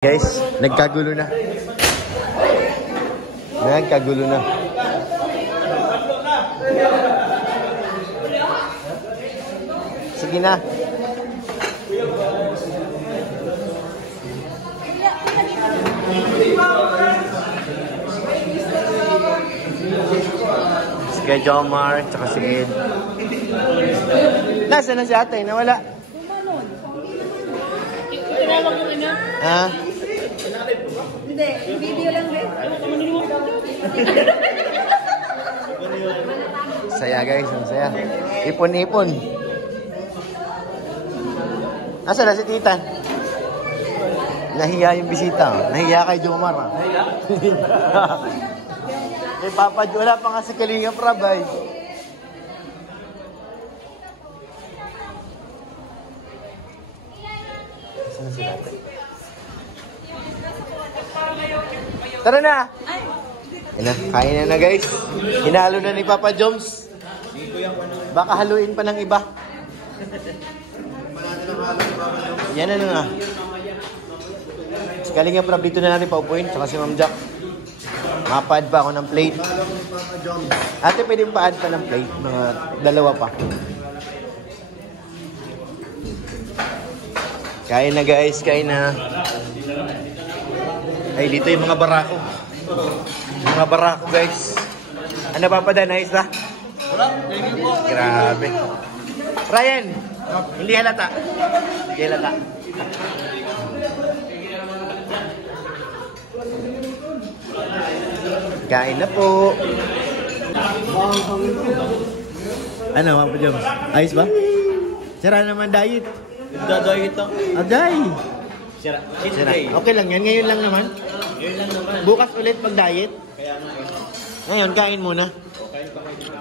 Guys, nagkagulo na. Nagkagulo na. Sige na. Si Kuya Jomar, tsaka si Ed. Nasaan na si ate? Nawala. Ha? Hindi, video lang din. Saya guys, ang saya. Ipon-ipon. Asa na si Tita? Nahiya yung bisita. Nahiya kay Jomar. Nahiya? Kay Papa Jo, wala pa nga si Kalinga Prabay. Asa na si Tata? Tara na! Kain na guys. Hinalo na ni Papa Joms. Baka haluin pa ng iba. Yan na nga. Kalinga Prab, dito na natin paupuin. Tsaka si Ma'am Jack. Mapa-add pa ako ng plate. Ate, pwede mo pa-add pa ng plate. Mga dalawa pa. Kain na guys, kain na. Ay, dito yung mga barako. Mga barako guys. Ano papadan? Ayos ba? Grabe. Ryan, hindi halata. Hindi halata. Kain na po. Ano, Papa Joms? Ayos ba? Sira naman diet. Nagda-diet ako. Aday. Sira. Okay lang yan. Ngayon lang naman. Ngayon lang naman. Bukas ulit pag-diet. Kaya nga eh. Ngayon, kain muna. Kain pa kayo.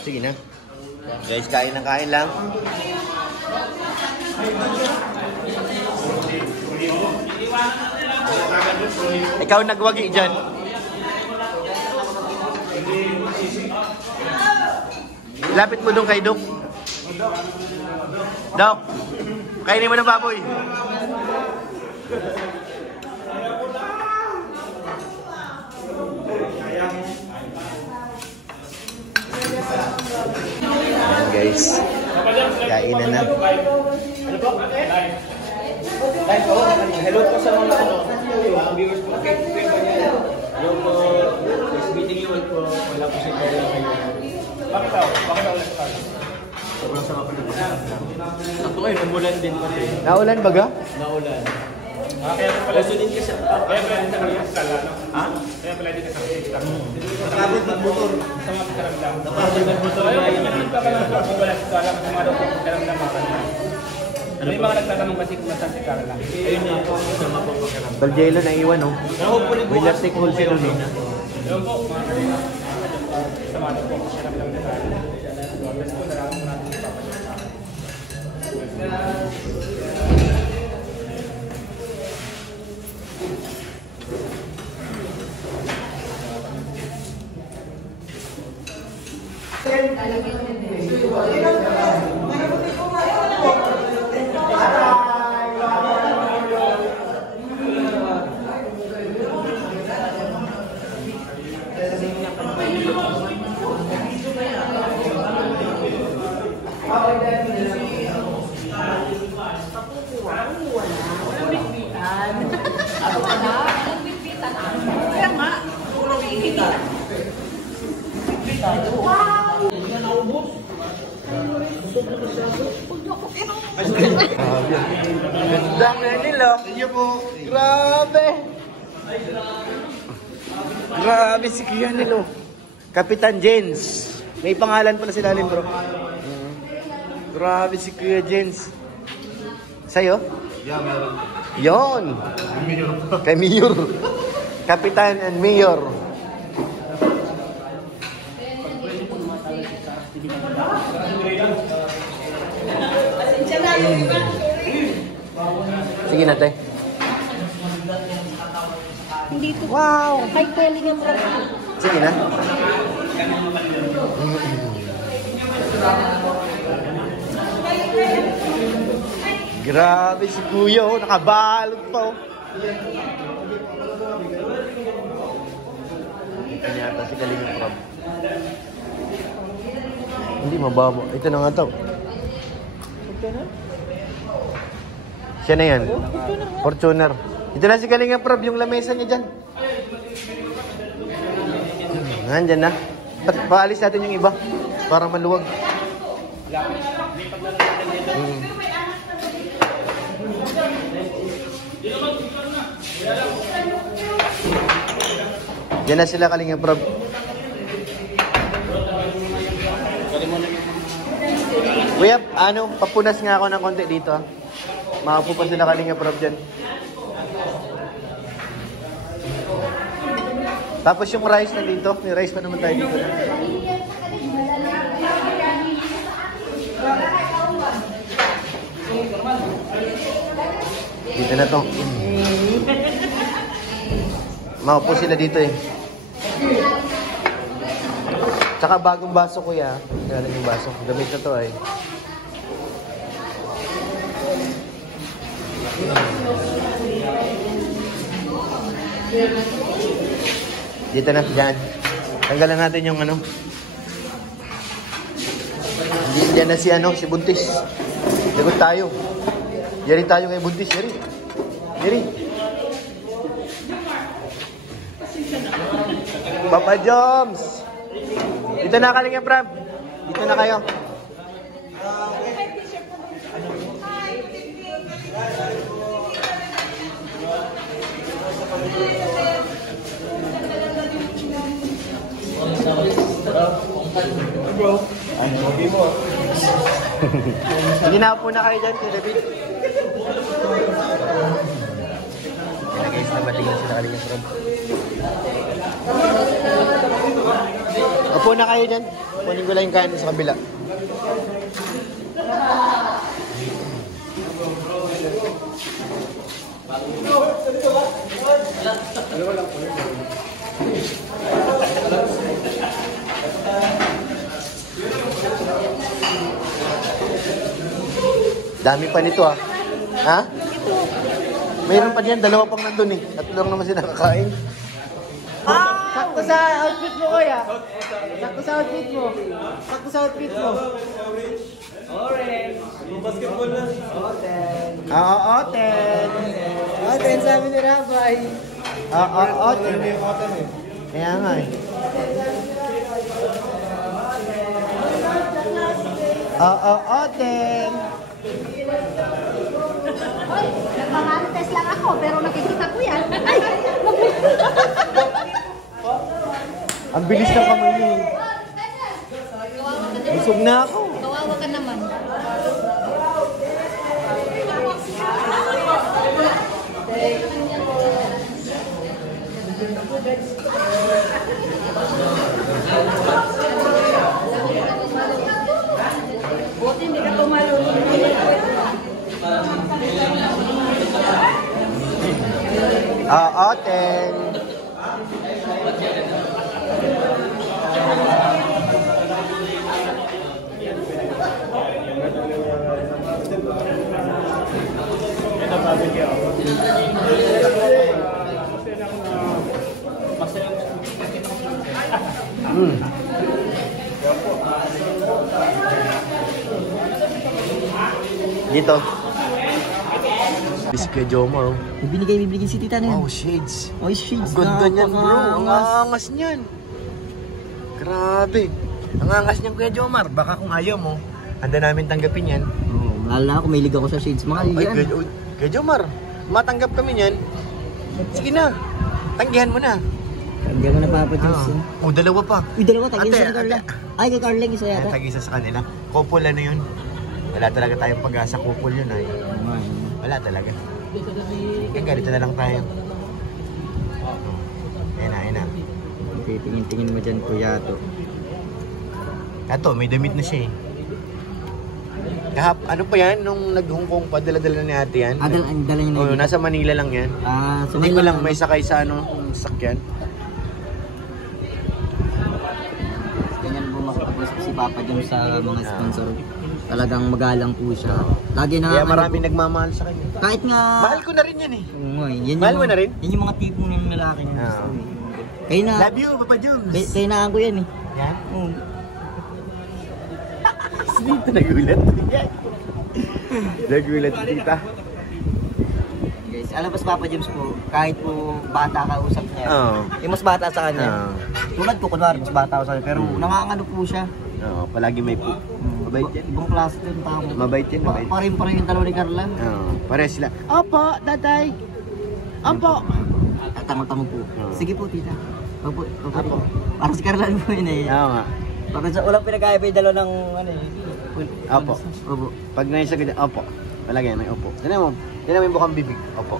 Sige na. Guys, kain na kain lang. Ikaw nagwagi dyan. Lapit mo doon kay Dok. Dok, kainin mo ng baboy. Ayan guys, kainan na. Hello po sa mga viewers po. Yung next meeting yun po, wala po siya kayo kayo. Bakit ako? Bakit ako ulit tayo? Sobrang sama pa naman. Sakto kayo, umulan din pati. Naulan baga? Naulan. Kaya pala din kasi. Kaya pala din sa ha? Kaya pala din sa nakabot mag-motor. Sa mga karamdam. Nakabot mag-motor. Ayun, nagpunta ka lang kung wala si Carla. Kung ano po karamdam ka na. May mga nagtatanong kasi kung nasan si Carla. Ayun na po. Sama po pagkaramdam. Baljelo na iwan oh. May electric hole sila no. Ayun po, mga kanina. Sama na po karamdam na tayo. Bless po, naramang natin si Papa Joms. Ganda na nila. Sige po. Grabe. Grabe si Kuya nilo. Kapitan Jens. May pangalan pala sila bro. Grabe si Kuya Jens. Sa'yo? Yeah, meron. Yon. Kay Mayor. Kapitan and Mayor. Sige na, te. Hindi to. Wow! Kay Kalinga Prab. Sige na. Grabe si Kuya, oh, nakabalot pa. Oh. Kanya ata si Kalinga Prab. Hindi, mababa. Ito na nga to. Siya na yan. Fortuner. Ito na si Kalinga Prab, yung lamesa niya dyan. Nandyan na. Paalis natin yung iba para maluwag. Yan na sila, Kalinga Prab. Kuya, ano, papunas nga ako ng konti dito. Makapo pa sila, Kalinga Prab dyan. Tapos yung rice na dito. May rice pa naman tayo dito. Dito na to. Maupo sila dito eh. Tsaka bagong baso kuya. Galing yung baso. Gamit na to ay. Dito na, dyan. Tanggalan natin yung ano. Dyan na si ano, si Buntis. Lagot tayo. Yari tayo kay Buntis, yari. Yari. Papa Joms! Dito na, Kalinga Prab. Dito na kayo. Sige na po na kayo dyan, Kuya David. Kaya guys, nabatingin sila Kalinga Prab. Upo na kayo dyan. Kunin ko lang yung kain sa kabila. Dami pa nito ah. Ha? Mayroon pa diyan, dalawa pang nandun eh. Tatlo lang naman sila kakain. Sakto sa outfit mo, kuya. Sakto sa outfit mo. Sakto sa outfit mo. Orange. Basketball na. Oten. Oo, Oten. Oten, sabi ni Rabay. Oo, Oten. Kaya nga eh. Oo, Oten. Nagmamarites lang ako, pero nakikita ko yan. Ay! Ang bilis ng kamay niyo. Busog na ako. Kawawa ka naman. Buti hindi ka tumalun. Oten. Ito barbecue ako. Dito. Biscuit Jomar. Bibigay si tita na yan. Wow, shades. Oh, shades. Ang ganda niyan, bro. Ang angas niyan. Grabe. Ang angas niyan, Kuya Jomar. Baka kung ayaw mo, handa namin tanggapin yan. Oh, lalo na ako, may liga ko sa shades. Mahal yan. Kuya Jomar, matanggap kami niyan. Sige na. Tanggihan mo na. Hindi ako napapadyos. Oh, dalawa pa. Uy, dalawa. Tagin Ate, sa Carla. ate. Ay, kay Carla isa yata. Tag-isa sa kanila. Couple ano yun? Wala talaga tayong pag-asa couple yun ay. Wala talaga. Kaya ganito na lang tayo. Ayan na, ayan na. Tingin-tingin mo dyan, kuya to. Ito, may damit na siya eh. Ano pa yan? Nung nag-Hong Kong pa, dala-dala ni ate yan. Dala niya na Oo, yun. nasa Manila lang yan. So Hindi ko lang may sakay sa ano, sakyan. Ganyan po makapagpos si Papa dyan sa mga sponsor. Talagang magalang po siya. Lagi na Kaya maraming nagmamahal sa kanya. kahit nga... Mahal ko na rin yan eh. Oo nga eh. Yan Mahal yung mo na rin? Yan yung mga tipo ng lalaki na gusto Oo. ko eh. Kaya na... Love you, Papa Jones. Kaya naan ko yan eh. Yan? Oo. Dito nagulat. Nagulat si tita. Guys, alam mo si Papa James po, kahit po bata kausap niya, Oo. yung mas bata sa kanya. Oo. Tulad ko, kunwari, mas bata ako sa kanya, pero nangangano po siya. Oo, palagi may po. Mabait yan. Ibang klase din tao. Mabait yan, mabait. Pareho yung dalawa ni Carla. Oo, pares sila. Opo, tatay. Opo. Tama-tama po. Oo. Sige po, tita. Opo, opo. Opo. Para si Carla po yun eh. Oo nga. Bakit sa ulang pinagkaiba yung dalawa ng ano eh. Opo. Opo. Pag naisagot, opo. Palagi may opo. Tignan mo yung bukang bibig. Opo.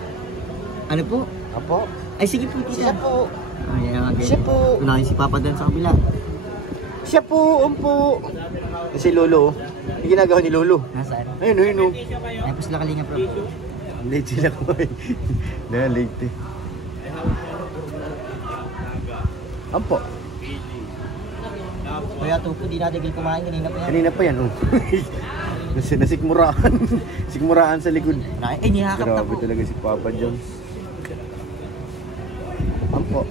Ano po? Opo. Ay sige po, tita. Siya po. Ay, okay. Siya po. Unahin si Papa din sa kabila. Siya po, umpo. Kasi Lolo, yung ginagawa ni Lolo. Nasaan? Ayun, ayun, oh. Ay po sila kalinga, bro. Late sila ko eh. Late eh. Ampo. Kaya tupo, di natigil kumain kanina pa yan. Kanina pa yan, oh. Nasikmuraan. Sikmuraan sa likod. Ay, nihakap na Grabe po. talaga si Papa Jones. Ampo.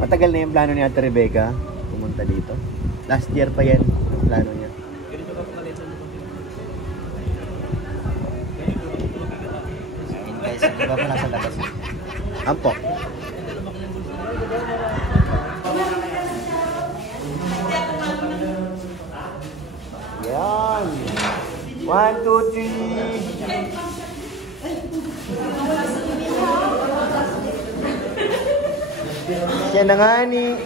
Matagal na yung plano ni Ate Rebecca pumunta dito. Last year pa yan ang plano niya. Guys, di ba po nasa labas? Ampo. Yan. 1, 2, 3. Yan na nga ni.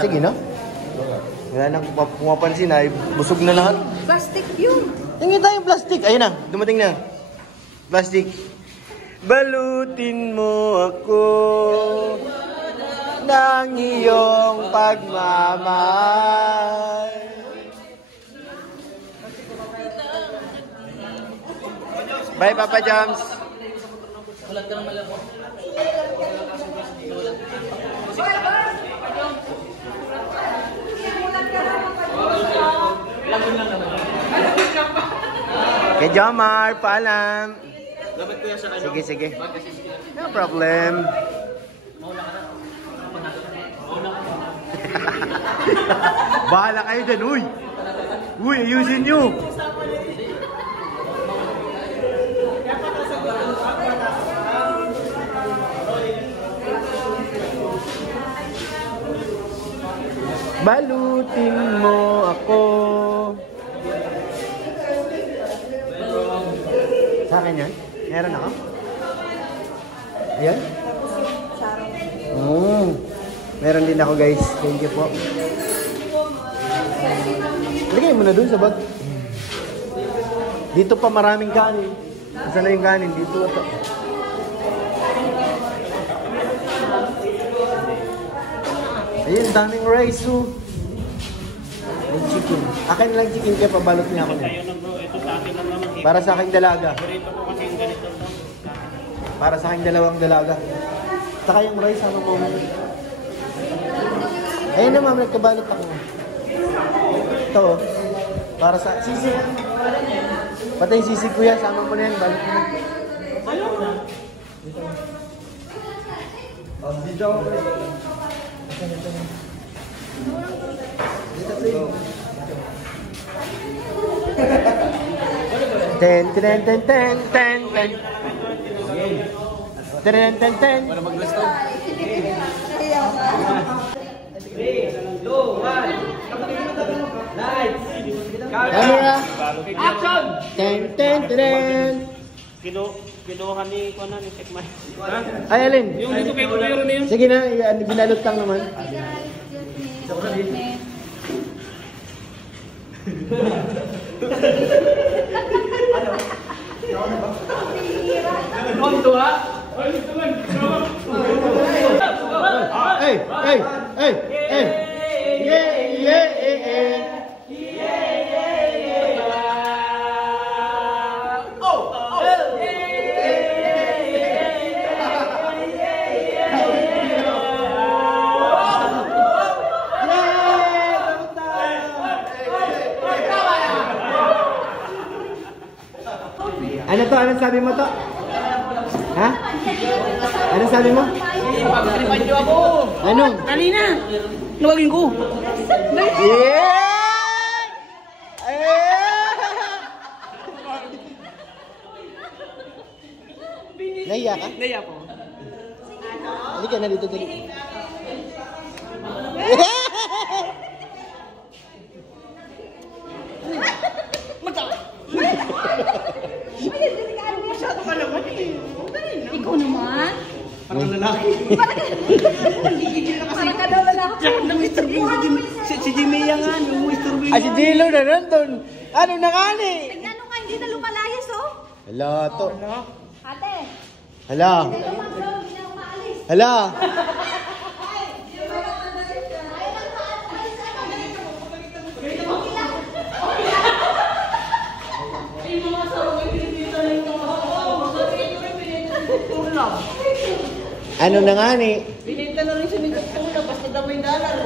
Sige no? Wala nang pumapansin ay busog na lahat. Plastic yun. Tingin tayo plastic. Ayun na, dumating na. Plastic. Balutin mo ako ng iyong pagmamahal. Bye, Papa Jams. Kay Jomar, paalam. Sige, sige. No problem. Bahala kayo dyan, uy. Uy, ayusin nyo. Balutin mo ako. Sa akin yan? Meron ako? Ayan? Meron din ako guys. Thank you po. Lagay mo na dun sa bag. Dito pa maraming kanin. Saan na yung kanin? Dito ito. Ayun, daming rice oh. May chicken. Akin lang chicken kaya pabalot niya ako niya. Para sa aking dalaga. Para sa aking dalawang dalaga. Saka yung rice, ano mo? Ayun na ma'am, nagkabalot ako. Ito oh. Para sa sisig. Pati yung sisig kuya, sama mo na yan. Balot mo na. Dito ako kuya. Ten, ten, ten, ten, ten, ten. Ten, ten, ten. Para maglasto. 3, 2, 1. Lights. Camera. Action. Ten, ten, ten. Kinuha ni Kuana ni Sekman. Ay, alin? Yung dito kay Kulero na yun. Sige na, binalot lang naman. Hey, hey, hey, hey. Yeah, yeah, yeah. anong sabi mo to? Ha? Anong sabi mo? Pag-tripan niyo ako. Anong? Kanina. Nawagin ko. Yeah! Nahiya ka? Naya po. Halika na dito, dali. Masyado ka naman eh. Ikaw naman. Parang lalaki. Parang ka daw lalaki. Si Jimmy yan nga, yung istorbo Ah, si Jilo na nandun. Ano na nga ni? Tignan mo nga, hindi na lumalayas, oh. Hala, to. Ate, Hala. hindi na lumabro, hindi na umaalis. Hala. Ano na nga ni? Binenta na rin siya ni Doktor, basta daw may dalan.